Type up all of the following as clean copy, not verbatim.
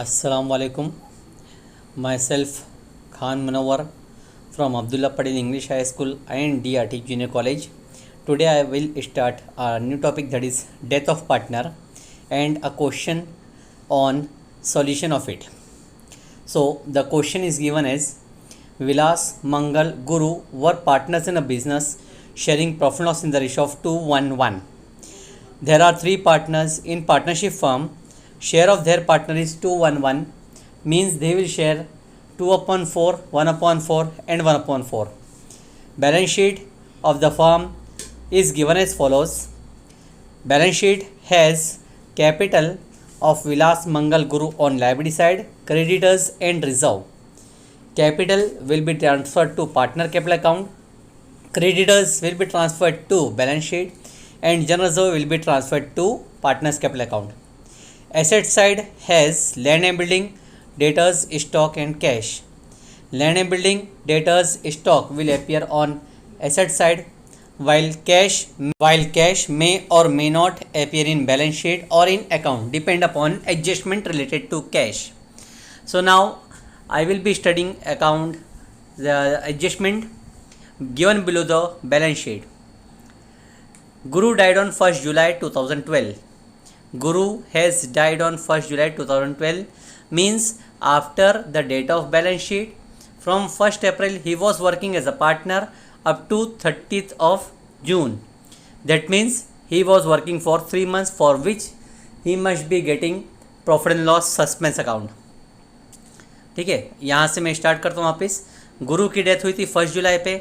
Assalamualaikum. Myself Khan Munawar from Abdullah Patel English High School and DRT Junior College. Today I will start a new topic, that is death of partner, and a question on solution of it. So the question is given as Vilas, Mangal, Guru were partners in a business sharing profit loss in the ratio of 2:1:1. There are three partners in partnership firm. Share of their partner is 2:1:1, means they will share 2/4, 1/4 and 1/4. Balance sheet of the firm is given as follows. Balance sheet has capital of Vilas, Mangal, Guru on liability side, creditors and reserve. Capital will be transferred to partner capital account, creditors will be transferred to balance sheet, and general reserve will be transferred to partners capital account. Asset side has land and building, debtors, stock and cash. Land and building, debtors, stock will appear on asset side, while cash may or may not appear in balance sheet or in account, depend upon adjustment related to cash. So now I will be studying account the adjustment given below the balance sheet. Guru died on 1st July 2012. Guru has died on 1st July 2012, means after the date of balance sheet. From 1st April he was working as a partner up to 30th of June. That means he was working for 3 months, for which he must be getting profit and loss suspense account. ठीक है, यहाँ से मैं start करता हूँ वापस. गुरु की death हुई थी 1 जुलाई पे,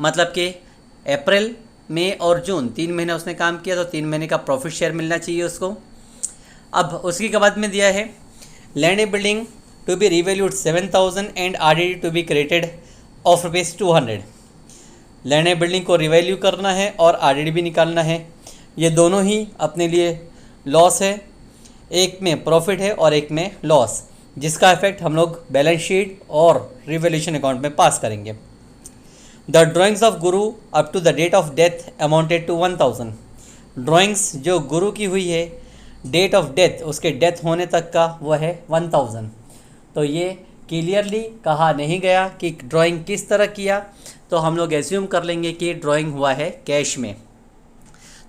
मतलब कि अप्रैल, मई और जून 3 महीने उसने काम किया, तो 3 महीने का प्रॉफिट शेयर मिलना चाहिए उसको. अब उसके बाद में दिया है land and building to be revalued 7,000 and RDD to be credited of ₹200. Land and building को रिवैल्यू करना है और आरडीडी भी निकालना है. ये दोनों ही अपने लिए लॉस है, एक में प्रॉफिट है और एक में लॉस, जिसका इफेक्ट हम लोग बैलेंस शीट और रिवैल्यूएशन अकाउंट में पास करेंगे. The drawings of Guru up to the date of death amounted to 1,000. Drawings जो गुरु की हुई है डेट ऑफ डेथ, उसके डेथ होने तक का वो है 1,000. तो ये क्लियरली कहा नहीं गया कि ड्राइंग किस तरह किया, तो हम लोग एज्यूम कर लेंगे कि ड्राइंग हुआ है कैश में.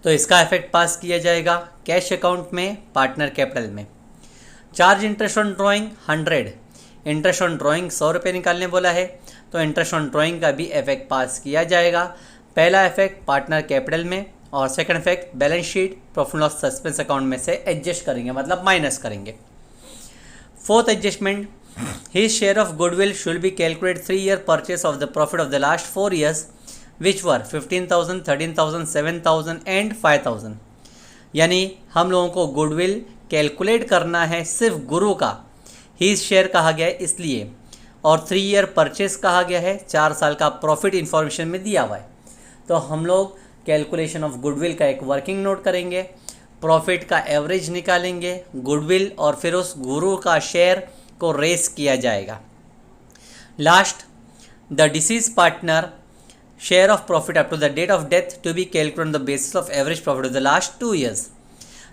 तो इसका इफेक्ट पास किया जाएगा कैश अकाउंट में, पार्टनर कैपिटल में. Charge interest on drawing 100. Interest on drawing 100 रुपये निकालने बोला है, तो इंटरेस्ट ऑन ड्राइंग का भी इफेक्ट पास किया जाएगा. पहला इफेक्ट पार्टनर कैपिटल में और second effect balance sheet profit loss suspense account में से एडजस्ट करेंगे, मतलब माइनस करेंगे. Fourth adjustment, his share of goodwill should be calculate 3 year purchase of the profit of the last 4 years which were 15,000, 13,000, 7,000 and 5,000. यानी हम लोगों को goodwill calculate करना है सिर्फ गुरु का. हिज शेयर कहा गया है इसलिए, और 3 ईयर परचेस कहा गया है, 4 साल का प्रॉफिट इन्फॉर्मेशन में दिया हुआ है. तो हम लोग कैलकुलेशन ऑफ गुडविल का एक वर्किंग नोट करेंगे, प्रॉफिट का एवरेज निकालेंगे, गुडविल, और फिर उस गुरु का शेयर को रेस किया जाएगा. Last, the deceased partner share of profit up to the date of death to be calculate on the basis of average profit of the last 2 years.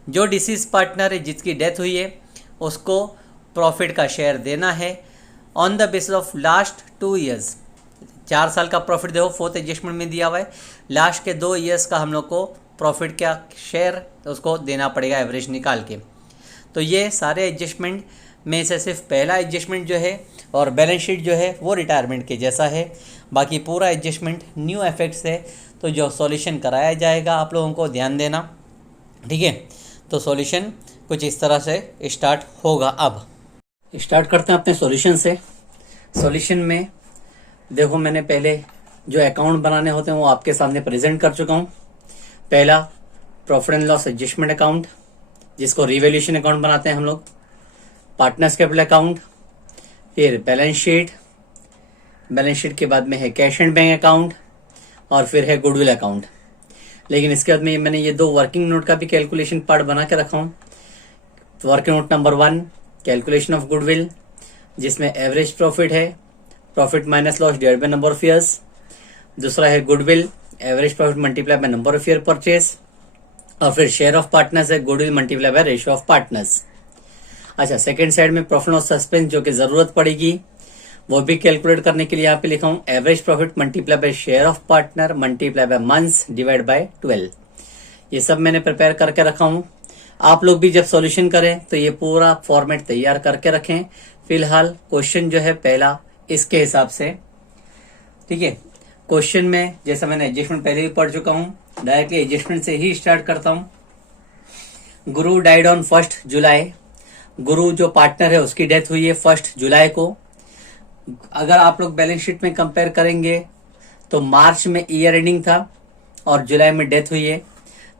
जो डिसीज पार्टनर है जिसकी डेथ हुई है उसको profit का share देना है on the basis of last 2 years. 4 साल का प्रॉफिट देखो फोर्थ एडजस्टमेंट में दिया हुआ है, लास्ट के 2 ईयर्स का हम लोग को प्रॉफिट का शेयर उसको देना पड़ेगा एवरेज निकाल के. तो ये सारे एडजस्टमेंट में से सिर्फ पहला एडजस्टमेंट जो है और बैलेंस शीट जो है वो रिटायरमेंट के जैसा है, बाकी पूरा एडजस्टमेंट न्यू इफेक्ट्स है. तो जो सॉल्यूशन कराया जाएगा आप लोगों को ध्यान देना, ठीक है. तो सॉल्यूशन कुछ इस तरह से स्टार्ट होगा. अब स्टार्ट करते हैं अपने सॉल्यूशन से. सॉल्यूशन में देखो मैंने पहले जो अकाउंट बनाने होते हैं वो आपके सामने प्रेजेंट कर चुका हूँ. पहला profit and loss adjustment account, जिसको रिवैल्यूएशन अकाउंट बनाते हैं हम लोग. पार्टनर्स कैपिटल अकाउंट, फिर बैलेंस शीट, बैलेंस शीट के बाद में है कैश एंड बैंक अकाउंट, और फिर है गुडविल अकाउंट. लेकिन इसके बाद में मैंने ये 2 वर्किंग नोट का भी कैलकुलेशन पार्ट बना के रखा हूँ. Working note number 1, calculation of goodwill, जिसमें एवरेज प्रॉफिट है, profit minus loss divided by number of years. दूसरा है goodwill, average profit multiply by number of year purchase. और फिर शेयर ऑफ पार्टनर्स है goodwill multiply by ratio of partners. अच्छा, second side में profit of suspense जो कि जरूरत पड़ेगी वो भी कैलकुलेट करने के लिए यहाँ पे लिखा हूं average profit multiply by share of partner multiply by months divide by 12। ये सब मैंने प्रिपेयर करके रखा हूं। आप लोग भी जब सॉल्यूशन करें तो ये पूरा फॉर्मेट तैयार करके रखें। फिलहाल क्वेश्चन जो है पहला इसके हिसाब से, ठीक है। क्वेश्चन में जैसा मैंने एडजस्टमेंट पहले भी पढ़ चुका हूं, डायरेक्टली एडजस्टमेंट से ही स्टार्ट करता हूं। गुरु डाइड ऑन 1 जुलाई। गुरु जो पार्टनर है उसकी डेथ हुई है 1 जुलाई को। अगर आप लोग बैलेंस शीट में कंपेयर करेंगे तो मार्च में ईयर एंडिंग था और जुलाई में डेथ हुई है,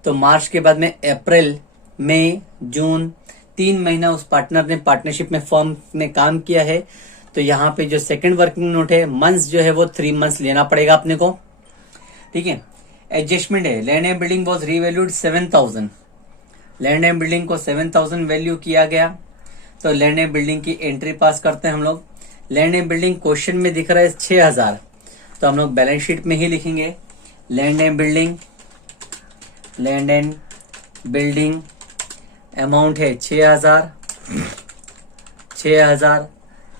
तो मार्च के बाद में अप्रैल मई जून 3 महीना उस पार्टनर ने पार्टनरशिप में फर्म ने काम किया है। तो यहाँ पे जो सेकंड वर्किंग नोट है मंथ्स जो है वो 3 मंथ्स लेना पड़ेगा अपने को, ठीक है। एडजस्टमेंट है land and building was revalued 7000। Land and building को 7000 वैल्यू किया गया, तो लैंड एंड बिल्डिंग की एंट्री पास करते हैं हम लोग। लैंड एंड बिल्डिंग क्वेश्चन में दिख रहा है 6000, तो हम लोग बैलेंस शीट में ही लिखेंगे land and building. Land and building amount है 6000।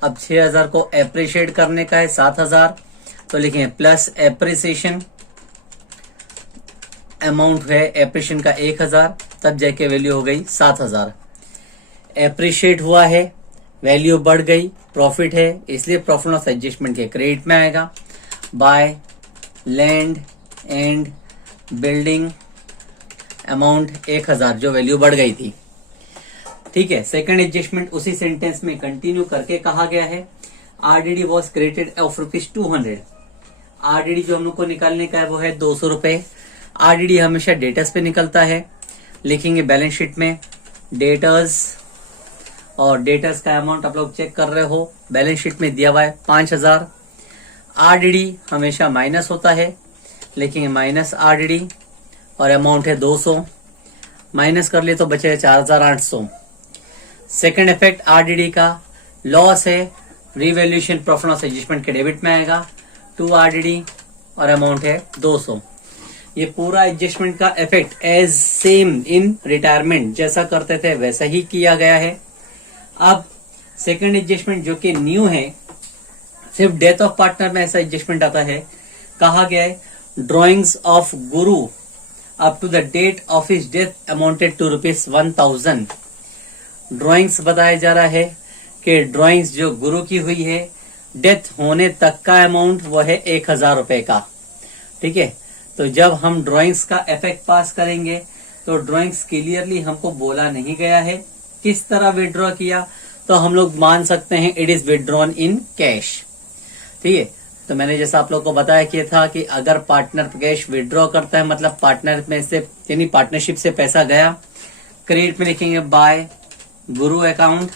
अब 6000 को एप्रिशिएट करने का है 7000, तो लिखेंगे प्लस एप्रिसिएशन अमाउंट है एप्रिशिएशन का 1000, तब जाके वैल्यू हो गई 7000। एप्रिशिएट हुआ है, वैल्यू बढ़ गई, प्रॉफिट है, इसलिए प्रॉफिट ऑफ एडजस्टमेंट के क्रेडिट में आएगा। By land and building amount 1000 जो वैल्यू बढ़ गई थी, ठीक है। सेकंड एडजस्टमेंट उसी सेंटेंस में कंटिन्यू करके कहा गया है RDD was credited of ₹200। RDD जो हम लोग को निकालने का है वो है 200 रुपए। आरडीडी हमेशा डेटर्स पे निकलता है, लिखेंगे बैलेंस शीट में डेटर्स, और डेटर्स का अमाउंट आप लोग चेक कर रहे हो बैलेंस शीट में दिया हुआ है 5000। आरडीडी हमेशा माइनस होता है, लिखेंगे माइनस आरडीडी और अमाउंट है 200। माइनस कर लिए तो बचेगा 4800। सेकंड इफेक्ट आरडीडी का लॉस है, रिवैल्यूएशन प्रॉफिट ऑफ एडजस्टमेंट के डेबिट में आएगा 2 आरडीडी और अमाउंट है 200। ये पूरा एडजस्टमेंट का effect as same in retirement जैसा करते थे वैसा ही किया गया है। अब सेकंड एडजस्टमेंट जो कि न्यू है, सिर्फ डेथ ऑफ पार्टनर में ऐसा एडजस्टमेंट आता है। कहा गया है drawings of Guru up to the date of his death amounted to ₹1000। Drawings बताया जा रहा है कि ड्रॉइंग्स जो गुरु की हुई है डेथ होने तक का अमाउंट वो है 1000 रुपए का, ठीक है। तो जब हम ड्रॉइंग्स का इफेक्ट पास करेंगे तो ड्रॉइंग्स क्लियरली हमको बोला नहीं गया है किस तरह विड्रॉ किया, तो हम लोग मान सकते हैं it is withdrawn in cash, ठीक है। तो मैंने जैसा आप लोग को बताया किया था कि अगर पार्टनर कैश विड्रॉ करता है मतलब पार्टनर में से यानी पार्टनरशिप से पैसा गया, क्रेडिट में लिखेंगे बाय गुरु अकाउंट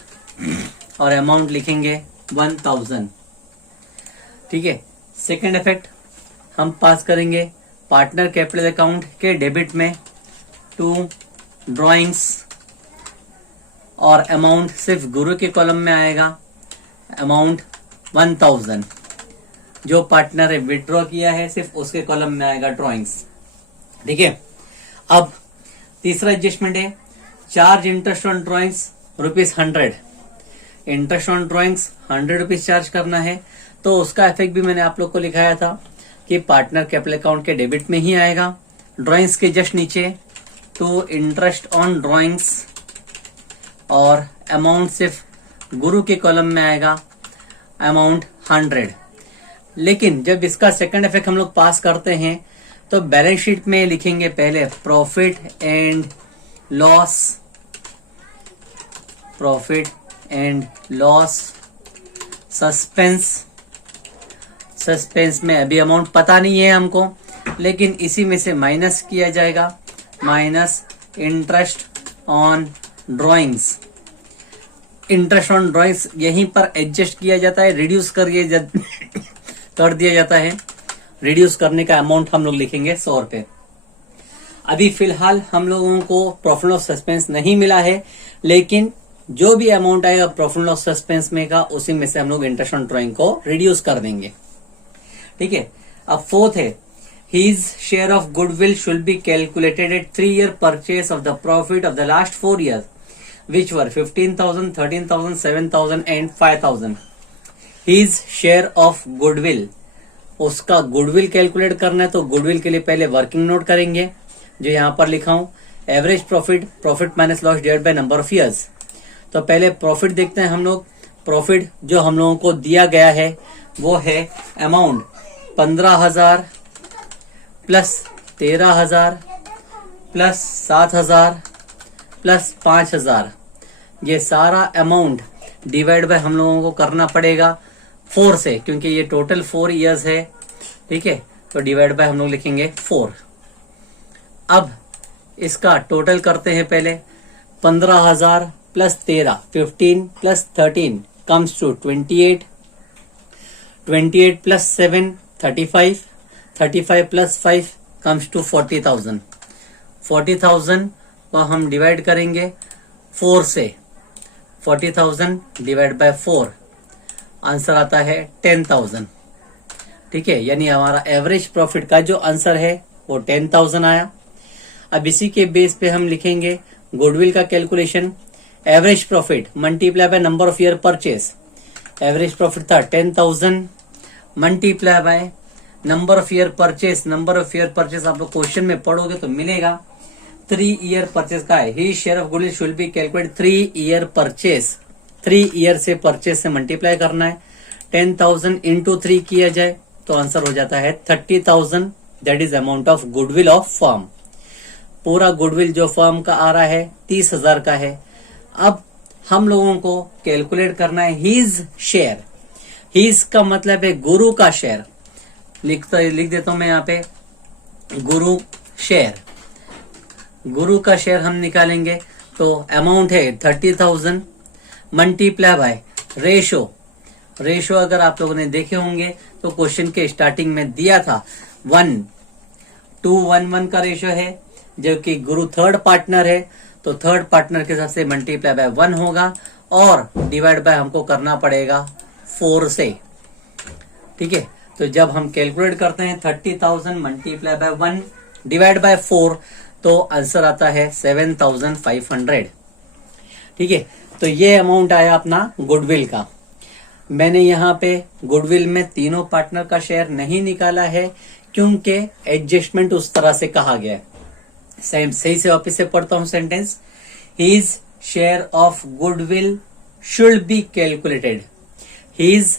और अमाउंट लिखेंगे 1000, ठीक है। सेकंड इफेक्ट हम पास करेंगे पार्टनर कैपिटल अकाउंट के डेबिट में 2 ड्रॉइंग्स और अमाउंट सिर्फ गुरु के कॉलम में आएगा, अमाउंट 1000। जो पार्टनर है विड्रॉ किया है सिर्फ उसके कॉलम में आएगा ड्रॉइंग्स, ठीक है। अब तीसरा एडजस्टमेंट है charge interest on drawings ₹100। Interest on drawings ₹100 charge करना है, तो उसका इफेक्ट भी मैंने आप लोग को लिखाया था कि पार्टनर कैपिटल अकाउंट के डेबिट में ही आएगा। ड्रॉइंग्स के जस्ट नीचे तो इंटरेस्ट ऑन ड्रॉइंग्स और अमाउंट सिर्फ गुरु के कॉलम में आएगा, अमाउंट 100। लेकिन जब इसका सेकंड इफेक्ट हम लोग पास करते हैं तो बैलेंस शीट में लिखेंगे पहले प्रॉफिट एंड लॉस सस्पेंस में अभी अमाउंट पता नहीं है हमको, लेकिन इसी में से माइनस किया जाएगा, minus interest on drawings. Interest on drawings यहीं पर एडजस्ट किया जाता है, रिड्यूस कर दिया जाता है। रिड्यूस करने का अमाउंट हम लोग लिखेंगे 100 रुपए। अभी फिलहाल हम लोगों को प्रॉफिट ऑफ सस्पेंस नहीं मिला है, लेकिन जो भी अमाउंट आएगा प्रॉफिट ऑफ सस्पेंस में का उसी में से हम लोग इंटरेस्ट ऑन ड्रॉइंग को रिड्यूस कर देंगे, ठीक है। अब फोर्थ है His share of goodwill should be calculated at 3-year purchase of the profit of the last 4 years. which were 15,000, 13,000, 7,000 and 5,000. His share of goodwill, उसका गुडविल कैलकुलेट करना है तो गुडविल के लिए पहले वर्किंग नोट करेंगे जो यहाँ पर लिखा हूं, average profit, profit minus loss divide by number of years. तो पहले प्रॉफिट देखते हैं हम लोग। प्रॉफिट जो हम लोगों को दिया गया है वो है अमाउंट 15,000 प्लस 13,000 प्लस 7,000 प्लस 5,000। ये सारा अमाउंट डिवाइड बाय हम लोगों को करना पड़ेगा 4 से, क्योंकि ये टोटल 4 इयर्स है। ठीक है, तो डिवाइड बाय हम लोग लिखेंगे 4। अब इसका टोटल करते हैं पहले। 15,000 plus 13, 15 plus 13 comes to 28, 28 plus 7 35, 35 plus 5 comes to 40,000। 40,000 को हम डिवाइड करेंगे 4 से। 40,000 डिवाइड बाय 4, आंसर आता है 10,000। ठीक है, यानी हमारा एवरेज प्रॉफिट का जो आंसर है वो 10,000 आया। अब इसी के बेस पे हम लिखेंगे गुडविल का calculation. Average profit multiply by number of year purchase. Average profit था 10,000 multiply by number of year purchase. Number of year purchase आप लोग क्वेश्चन में पढ़ोगे तो मिलेगा 3 ईयर परचेस का है। ही share of goodwill should be calculate 3 year purchase. 3 year से परचेस से मल्टीप्लाई करना है। 10,000 इंटू 3 किया जाए तो आंसर हो जाता है 30,000। That is amount of goodwill of firm. पूरा गुडविल जो फर्म का आ रहा है 30,000 का है। अब हम लोगों को कैलकुलेट करना है हीज शेयर। हीज का मतलब है गुरु का शेयर। लिख देता हूं मैं यहाँ पे गुरु शेयर। गुरु का शेयर हम निकालेंगे तो अमाउंट है 30,000 मल्टीप्लाई बाय रेशो। रेशो अगर आप लोगों ने देखे होंगे तो क्वेश्चन के स्टार्टिंग में दिया था 1:1 का रेशो है, जबकि गुरु थर्ड पार्टनर है तो थर्ड पार्टनर के हिसाब से मल्टीप्लाई बाय 1 होगा और डिवाइड बाय हमको करना पड़ेगा 4 से। ठीक है, तो जब हम कैलकुलेट करते हैं 30,000 मल्टीप्लाई बाय 1 डिवाइड बाय 4 तो आंसर आता है 7,500। ठीक है, तो ये अमाउंट आया अपना गुडविल का। मैंने यहाँ पे गुडविल में तीनों पार्टनर का शेयर नहीं निकाला है क्योंकि एडजस्टमेंट उस तरह से कहा गया है। सही से वापिस से पढ़ता हूं sentence. His share of goodwill should be calculated. His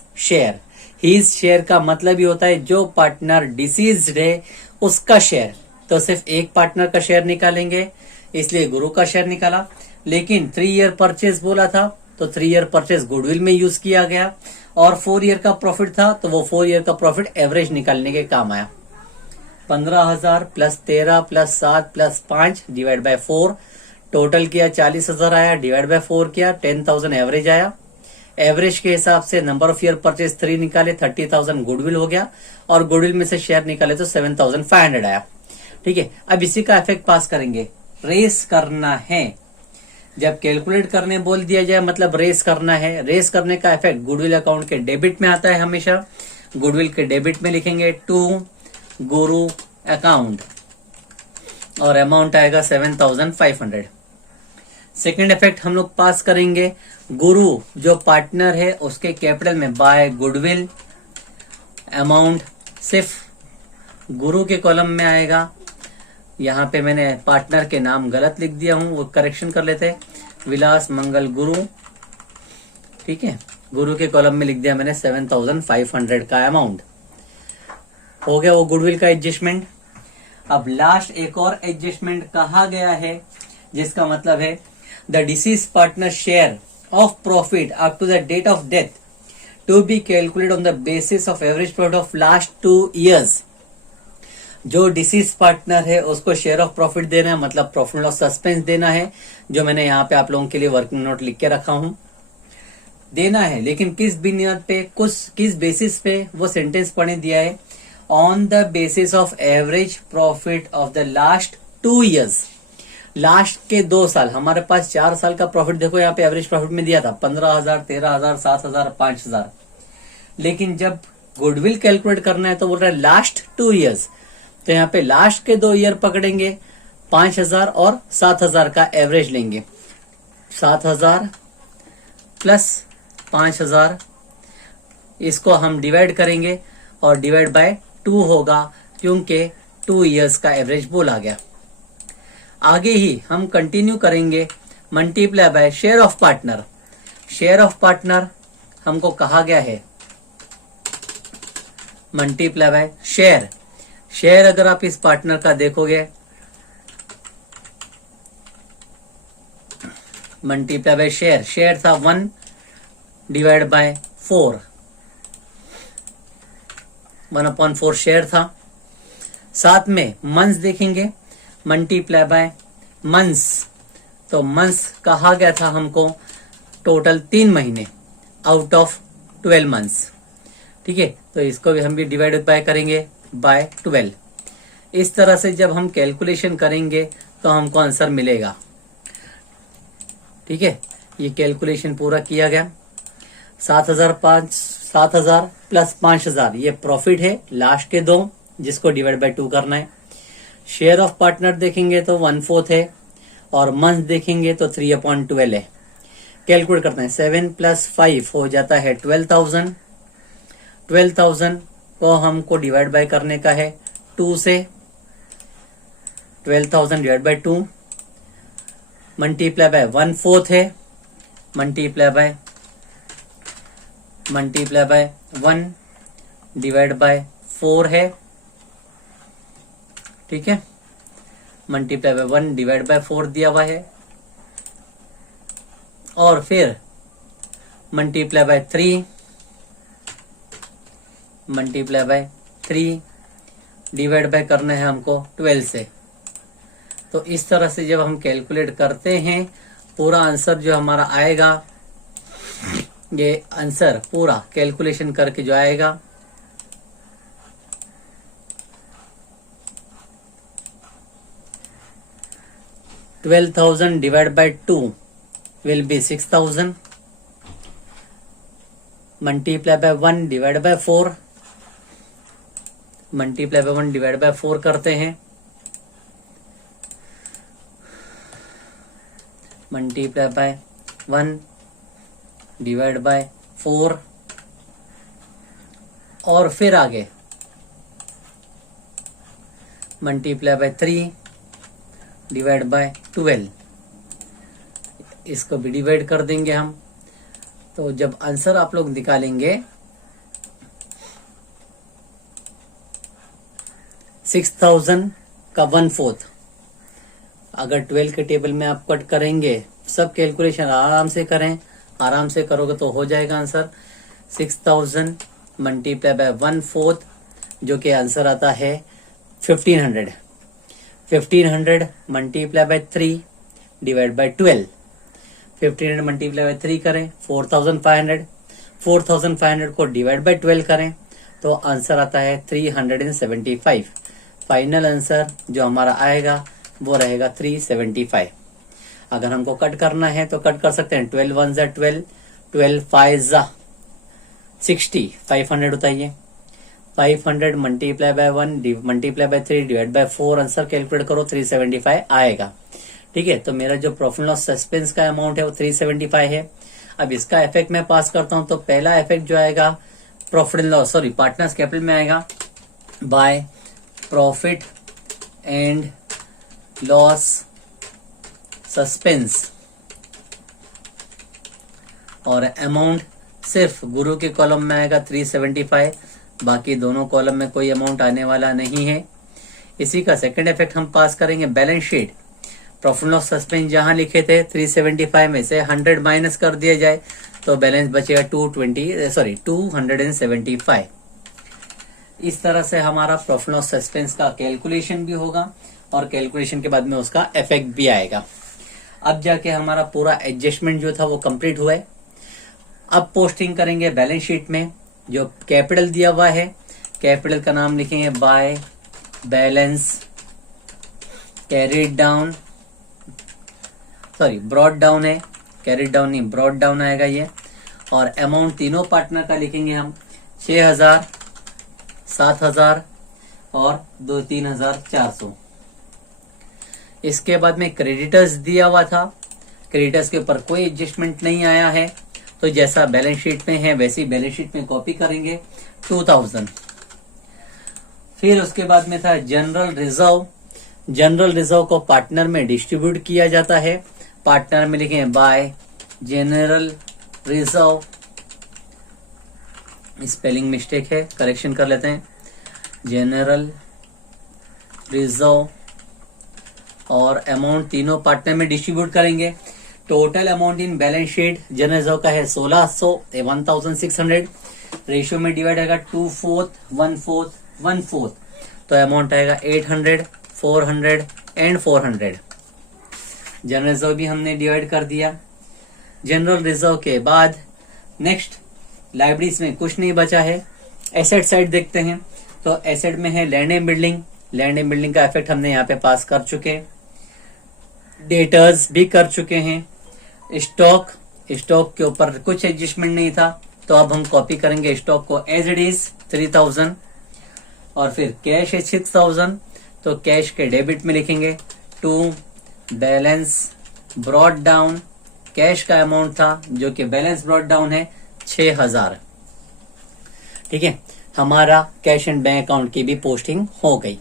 share का मतलब ही होता है जो पार्टनर डिसीज्ड है उसका शेयर। तो सिर्फ एक पार्टनर का शेयर निकालेंगे, इसलिए गुरु का शेयर निकाला। लेकिन 3 ईयर परचेज बोला था तो 3 ईयर परचेज गुडविल में यूज किया गया और 4 ईयर का प्रॉफिट था तो वो 4 ईयर का प्रॉफिट एवरेज निकालने के काम आया। 15,000 plus 13 plus 7 plus 5 divide by 4, total किया 40,000 आया, डिवाइड बाय 4 किया 10,000 एवरेज आया। एवरेज के हिसाब से नंबर ऑफ ईयर परचेज 3 निकाले, 30,000 गुडविल हो गया और गुडविल में से शेयर निकाले तो 7,500 आया। ठीक है, अब इसी का इफेक्ट पास करेंगे। रेस करना है, जब कैलकुलेट करने बोल दिया जाए मतलब रेस करना है। रेस करने का इफेक्ट गुडविल अकाउंट के डेबिट में आता है हमेशा। गुडविल के डेबिट में लिखेंगे टू गुरु अकाउंट और अमाउंट आएगा 7,500। सेकेंड इफेक्ट हम लोग पास करेंगे गुरु जो पार्टनर है उसके कैपिटल में बाय गुडविल। अमाउंट सिर्फ गुरु के कॉलम में आएगा। यहाँ पे मैंने पार्टनर के नाम गलत लिख दिया हूं, वो करेक्शन कर लेते हैं। विलास मंगल गुरु। ठीक है, गुरु के कॉलम में लिख दिया मैंने 7,500 का अमाउंट। हो गया वो गुडविल का एडजस्टमेंट। अब लास्ट एक और एडजस्टमेंट कहा गया है जिसका मतलब है the deceased partner share of profit up to the date of death to be calculate on the basis of average profit of last 2 years. जो डिसीज पार्टनर है उसको शेयर ऑफ प्रॉफिट देना है, मतलब प्रॉफिट लॉस सस्पेंस देना है, जो मैंने यहाँ पे आप लोगों के लिए वर्किंग नोट लिख के रखा हूं, देना है। लेकिन किस बुनियाद पे, किस बेसिस पे, वो सेंटेंस पढ़ने दिया है on the basis of average profit of the last 2 years. Last के 2 साल, हमारे पास 4 साल का प्रॉफिट देखो यहाँ पे एवरेज प्रॉफिट में दिया था 15,000, 13,000, 7,000, 5,000। लेकिन जब गुडविल कैलकुलेट करना है तो बोल रहा है लास्ट 2 ईयर्स, तो यहाँ पे लास्ट के 2 ईयर पकड़ेंगे, 5,000 और 7,000 का एवरेज लेंगे। 7,000 प्लस 5,000, इसको हम डिवाइड करेंगे और डिवाइड बाय 2 होगा, क्योंकि 2 ईयर्स का एवरेज बोला गया। आगे ही हम कंटिन्यू करेंगे, multiply by share of partner. Share of partner हमको कहा गया है मल्टीप्लाई बाय शेयर। शेयर अगर आप इस पार्टनर का देखोगे, मल्टीप्लाई बाय शेयर, शेयर था 1 डिवाइड बाय 4, 1/4 शेयर था। साथ में मंथ्स देखेंगे, मल्टीप्लाई बाय मंथ्स, तो मंथ्स कहा गया था हमको टोटल 3 महीने आउट ऑफ 12 मंथ्स। ठीक है, तो इसको भी हम भी डिवाइड बाय करेंगे बाय 12। इस तरह से जब हम कैलकुलेशन करेंगे तो हमको आंसर मिलेगा। ठीक है, ये कैलकुलेशन पूरा किया गया। 7,000 प्लस 5,000 ये प्रॉफिट है, लास्ट के 2 जिसको डिवाइड बाय 2 करना है। शेयर ऑफ पार्टनर देखेंगे तो 1/4 है, और मंथ देखेंगे तो 3/12 है। कैलकुलेट करते हैं, 7 प्लस 5 हो जाता है 12,000। 12,000 को हमको डिवाइड बाय करने का है 2 से। 12,000 डिवाइड बाय 2 मल्टीप्लाई बाय 1/4 है, मल्टीप्लाई बाय 1 डिवाइड बाय 4 है। ठीक है, मल्टीप्लाई बाय 1 डिवाइड बाय 4 दिया हुआ है, और फिर मल्टीप्लाई बाय 3 डिवाइड बाय करना है हमको 12 से। तो इस तरह से जब हम कैलकुलेट करते हैं, पूरा आंसर जो हमारा आएगा, ये आंसर पूरा कैलकुलेशन करके जो आएगा, $12,000 divide by 2 will be 6,000, multiply by 1 divide by 4, multiply by 1 divide by 4 करते हैं, मल्टीप्लाई बाय 1 डिवाइड बाय 4, और फिर आगे मल्टीप्लाई बाय 3 डिवाइड बाय 12, इसको भी डिवाइड कर देंगे हम। तो जब आंसर आप लोग निकालेंगे 6,000 का 1/4, अगर 12 के टेबल में आप कट करेंगे, सब कैलकुलेशन आराम से करें, आराम से करोगे तो हो जाएगा आंसर। 6,000 मल्टीप्लाई बाय 1/4, जो कि आंसर आता है 1500। 1500 multiply by 3 divide by 12, 1500 multiply by 3 करें 4,500, 4,500 को डिवाइड बाय 12 करें तो आंसर आता है 375। फाइनल आंसर जो हमारा आएगा वो रहेगा 375। अगर हमको कट करना है तो कट कर सकते हैं, 12 1 जा 12, 12 5 जा 60, 500 होता है ये। 500 multiply by 1 multiply by 3 divide by 4, answer calculate करो 375 आएगा। ठीक है, तो मेरा जो प्रॉफिट लॉस सस्पेंस का अमाउंट है वो 375 है। अब इसका इफेक्ट मैं पास करता हूं, तो पहला इफेक्ट जो आएगा प्रॉफिट लॉस पार्टनर्स कैपिटल में आएगा by profit and loss suspense, और अमाउंट सिर्फ गुरु के कॉलम में आएगा 375, बाकी दोनों कॉलम में कोई अमाउंट आने वाला नहीं है। इसी का सेकंड इफेक्ट हम पास करेंगे balance sheet. Profit loss suspense जहां लिखे थे 375 में से 100 माइनस कर दिया जाए तो बैलेंस बचेगा 275। इस तरह से हमारा प्रॉफिट लॉस सस्पेंस का कैलकुलेशन भी होगा और कैलकुलेशन के बाद में उसका इफेक्ट भी आएगा। अब जाके हमारा पूरा एडजस्टमेंट जो था वो कंप्लीट हुआ है। अब पोस्टिंग करेंगे बैलेंस शीट में। जो कैपिटल दिया हुआ है, कैपिटल का नाम लिखेंगे by balance carried down, brought down है, कैरिड डाउन नहीं ब्रॉड डाउन आएगा ये। और अमाउंट तीनों पार्टनर का लिखेंगे हम 6,000, 7,000 और 3,400। इसके बाद में क्रेडिटर्स दिया हुआ था क्रेडिटर्स के ऊपर कोई एडजस्टमेंट नहीं आया है, तो जैसा बैलेंस शीट में है वैसी बैलेंस शीट में कॉपी करेंगे 2000। फिर उसके बाद में था जनरल रिजर्व। जनरल रिजर्व को पार्टनर में डिस्ट्रीब्यूट किया जाता है। पार्टनर में लिखें bye general reserve, spelling mistake है, करेक्शन कर लेते हैं, जनरल रिजर्व, और अमाउंट तीनों पार्टनर में डिस्ट्रीब्यूट करेंगे। Total amount in balance sheet general reserve का है 1600 1600, रेशियो में डिवाइड आएगा 2/4 1/4 1/4, तो अमाउंट आएगा 800 400 एंड 400। जनरल रिजर्व भी हमने डिवाइड कर दिया। जनरल रिजर्व के बाद नेक्स्ट लाइब्रेरीज में कुछ नहीं बचा है। एसेट साइड देखते हैं, तो एसेट में है land and building. Land and building का इफेक्ट हमने यहाँ पे पास कर चुके, डेटर्स भी कर चुके हैं। स्टॉक, स्टॉक के ऊपर कुछ एडजस्टमेंट नहीं था, तो अब हम कॉपी करेंगे स्टॉक को एज इट इज 3000, और फिर कैश है 6000, तो कैश के डेबिट में लिखेंगे to balance brought down. Cash का अमाउंट था जो कि बैलेंस ब्रॉट डाउन है 6000। ठीक है, हमारा कैश एंड बैंक अकाउंट की भी पोस्टिंग हो गई।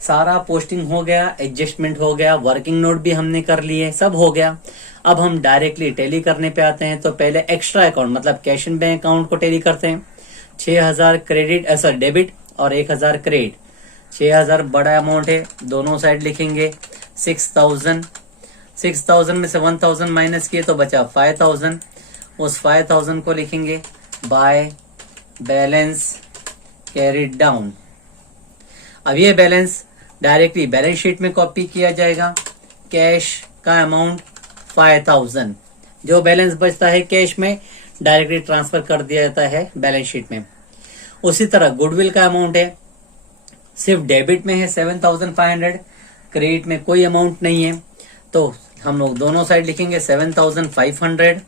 सारा पोस्टिंग हो गया, एडजस्टमेंट हो गया, वर्किंग नोट भी हमने कर लिए, सब हो गया। अब हम डायरेक्टली टैली करने पे आते हैं। तो पहले एक्स्ट्रा अकाउंट मतलब कैश एंड बैंक अकाउंट को टैली करते हैं। 6000 क्रेडिट ऐसा डेबिट और 1000 क्रेडिट। 6000 बड़ा अमाउंट है, दोनों साइड लिखेंगे 6000। 6000 में से 1000 माइनस किए तो बचा 5000। उस 5000 को लिखेंगे बाय बैलेंस कैरिड डाउन। अब ये बैलेंस डायरेक्टली बैलेंस शीट में कॉपी किया जाएगा। कैश का अमाउंट 5000, जो बैलेंस बचता है कैश में डायरेक्टली ट्रांसफर कर दिया जाता है बैलेंस शीट में। उसी तरह गुडविल का अमाउंट है, सिर्फ डेबिट में है 7500, क्रेडिट में कोई अमाउंट नहीं है, तो हम लोग दोनों साइड लिखेंगे 7500,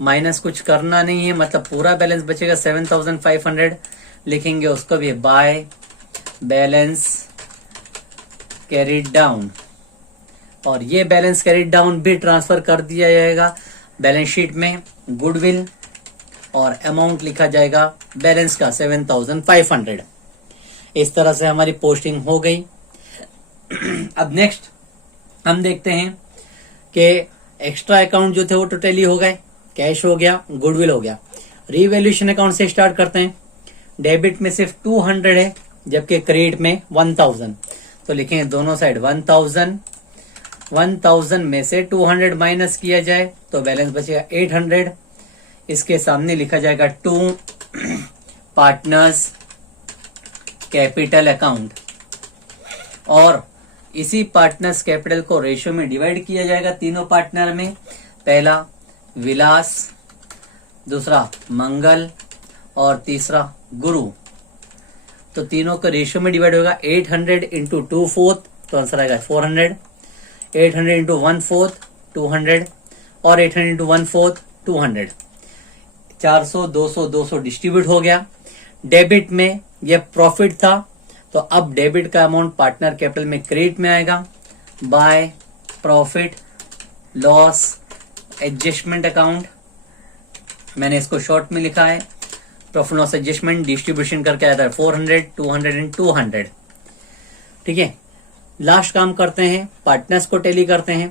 माइनस कुछ करना नहीं है, मतलब पूरा बैलेंस बचेगा 7500, लिखेंगे उसको भी बाय बैलेंस कैरिड डाउन, और ये बैलेंस कैरिड डाउन भी ट्रांसफर कर दिया जाएगा बैलेंस शीट में गुडविल, और अमाउंट लिखा जाएगा बैलेंस का 7500। इस तरह से हमारी पोस्टिंग हो गई। अब नेक्स्ट हम देखते हैं कि एक्स्ट्रा अकाउंट जो थे वो टोटली हो गए, कैश हो गया, गुडविल हो गया। रीवैल्यूएशन अकाउंट से स्टार्ट करते हैं। डेबिट में सिर्फ 200 है, जबकि क्रेडिट में 1000, तो लिखेंगे दोनों साइड 1000। 1000 में से 200 माइनस किया जाए तो बैलेंस बचेगा 800। इसके सामने लिखा जाएगा टू पार्टनर्स कैपिटल अकाउंट, और इसी पार्टनर्स कैपिटल को रेशियो में डिवाइड किया जाएगा तीनों पार्टनर में। पहला विलास, दूसरा मंगल और तीसरा गुरु, तो तीनों का रेशियो में डिवाइड होगा 800 इंटू 2/4, तो आंसर आएगा 400। 800 इंटू 1/4 200, और 800 इंटू 1/4 200। 400 200 200 डिस्ट्रीब्यूट हो गया। डेबिट में यह प्रॉफिट था, तो अब डेबिट का अमाउंट पार्टनर कैपिटल में क्रेडिट में आएगा by profit loss adjustment account. मैंने इसको शॉर्ट में लिखा है, प्रॉफिट लॉस एडजस्टमेंट डिस्ट्रीब्यूशन करके आता है 400 200 एंड 200। ठीक है, लास्ट काम करते हैं, पार्टनर्स को टैली करते हैं।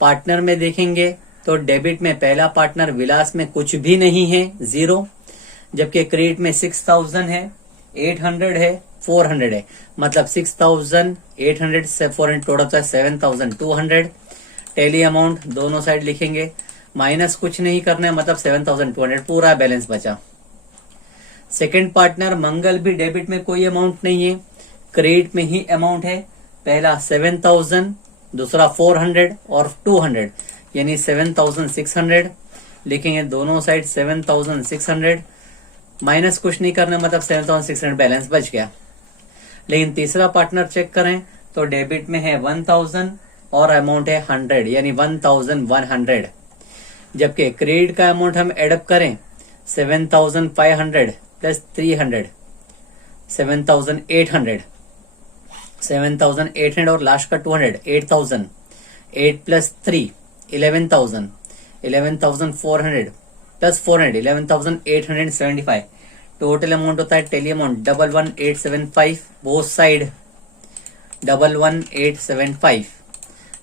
पार्टनर में देखेंगे तो डेबिट में पहला पार्टनर विलास में कुछ भी नहीं है, 0, जबकि क्रेडिट में 6000 है, 800 है, 400 है, मतलब 6000 800 से 400 टोटल होता है 7200। टैली अमाउंट दोनों साइड लिखेंगे, माइनस कुछ नहीं करना है, मतलब 7200, पूरा बैलेंस बचा। सेकंड पार्टनर मंगल भी डेबिट में कोई अमाउंट नहीं है, क्रेडिट में ही अमाउंट है। पहला 7000, दूसरा 400 और 200, यानी 7600 लिखेंगे दोनों साइड 7600, माइनस कुछ नहीं करना, मतलब 7600 बैलेंस बच गया। लेकिन तीसरा पार्टनर चेक करें तो डेबिट में है 1000 और अमाउंट है 100, यानी 1100, जबकि क्रेडिट का अमाउंट हम एडअप करें 7500 प्लस 300 7800, 7800 और लास्ट का 200 8000, 8 प्लस 3 11,000, 11,400 प्लस 400, 11,875। टोटल अमाउंट होता है टेली अमाउंट 11,875, बोथ साइड 11,875,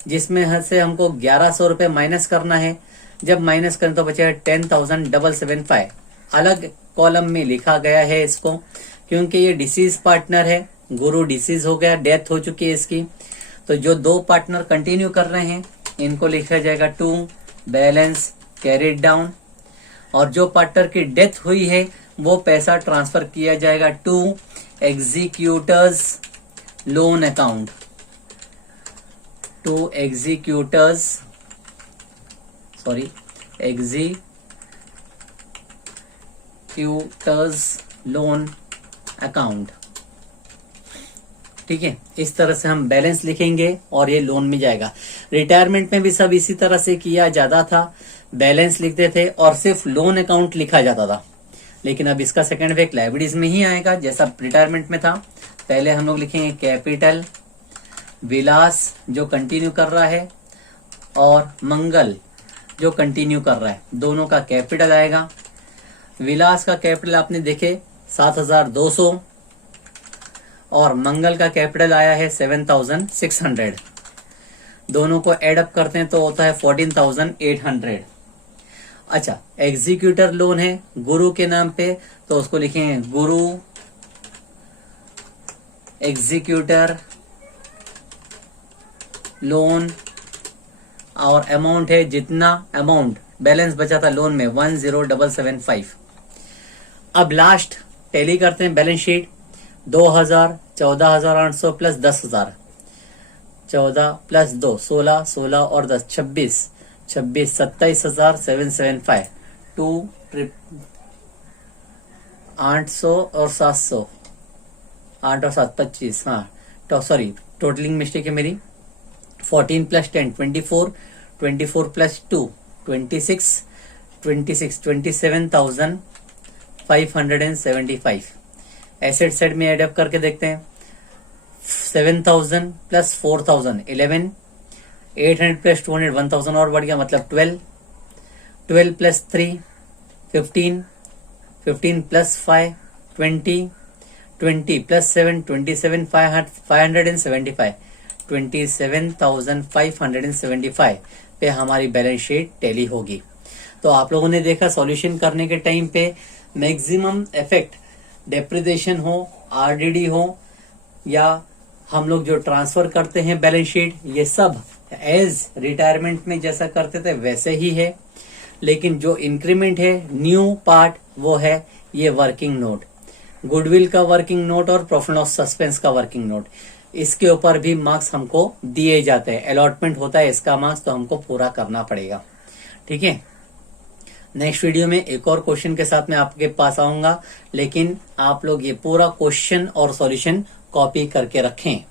जिसमें से हमको 1,100 रुपये माइनस करना है। जब माइनस करें तो बचेगा 10,775। अलग कॉलम में लिखा गया है इसको, क्योंकि ये डिसीज पार्टनर है, गुरु डिसीज हो गया, डेथ हो चुकी है इसकी। तो जो दो पार्टनर कंटिन्यू कर रहे हैं इनको लिखा जाएगा टू बैलेंस कैरिड डाउन, और जो पार्टनर की डेथ हुई है वो पैसा ट्रांसफर किया जाएगा to executors loan account, to executors loan account. ठीक है, इस तरह से हम बैलेंस लिखेंगे और ये लोन में जाएगा। रिटायरमेंट में भी सब इसी तरह से किया जाता था, बैलेंस लिखते थे और सिर्फ लोन अकाउंट लिखा जाता था। लेकिन अब इसका सेकंड इफेक्ट लायबिलिटीज में ही आएगा, जैसा रिटायरमेंट में था। पहले हम लोग लिखेंगे कैपिटल विलास जो कंटिन्यू कर रहा है, और मंगल जो कंटिन्यू कर रहा है, दोनों का कैपिटल आएगा। विलास का कैपिटल आपने देखे 7,200 और मंगल का कैपिटल आया है 7,600। दोनों को एड अप करते हैं तो होता है 14,800। अच्छा, एग्जीक्यूटर लोन है गुरु के नाम पे, तो उसको लिखेंगे गुरु एग्जीक्यूटर लोन, और अमाउंट है जितना अमाउंट बैलेंस बचा था लोन में 10,775। अब लास्ट टैली करते हैं बैलेंस शीट। 2,000, 14,800 प्लस 10,000, 14 प्लस 2 16, 16 और 10 26, 27,775। 800 और 700, 8 और 7 25, हाँ तो सॉरी टोटलिंग मिस्टेक है मेरी। 14 प्लस 10 24, 24 प्लस 2 26, 27,575। एसेट साइड में एड अप करके देखते हैं। 7,000 प्लस 4,000 11, 800 प्लस 200 1,000 और बढ़ गया, मतलब 12, 12 प्लस 3 15, 15 प्लस 5 20, 20 प्लस 7 27,575, 27,575 पे हमारी बैलेंस शीट टैली होगी। तो आप लोगों ने देखा सॉल्यूशन करने के टाइम पे मैक्सिमम इफेक्ट डेप्रिसिएशन हो, आरडीडी हो, या हम लोग जो ट्रांसफर करते हैं बैलेंस शीट, ये सब एज रिटायरमेंट में जैसा करते थे वैसे ही है। लेकिन जो इंक्रीमेंट है न्यू पार्ट वो है ये वर्किंग नोट, गुडविल का वर्किंग नोट और प्रॉफिट ऑफ सस्पेंस का वर्किंग नोट। इसके ऊपर भी मार्क्स हमको दिए जाते हैं, अलॉटमेंट होता है इसका मार्क्स, तो हमको पूरा करना पड़ेगा। ठीक है, नेक्स्ट वीडियो में एक और क्वेश्चन के साथ मैं आपके पास आऊंगा, लेकिन आप लोग ये पूरा क्वेश्चन और सॉल्यूशन कॉपी करके रखें।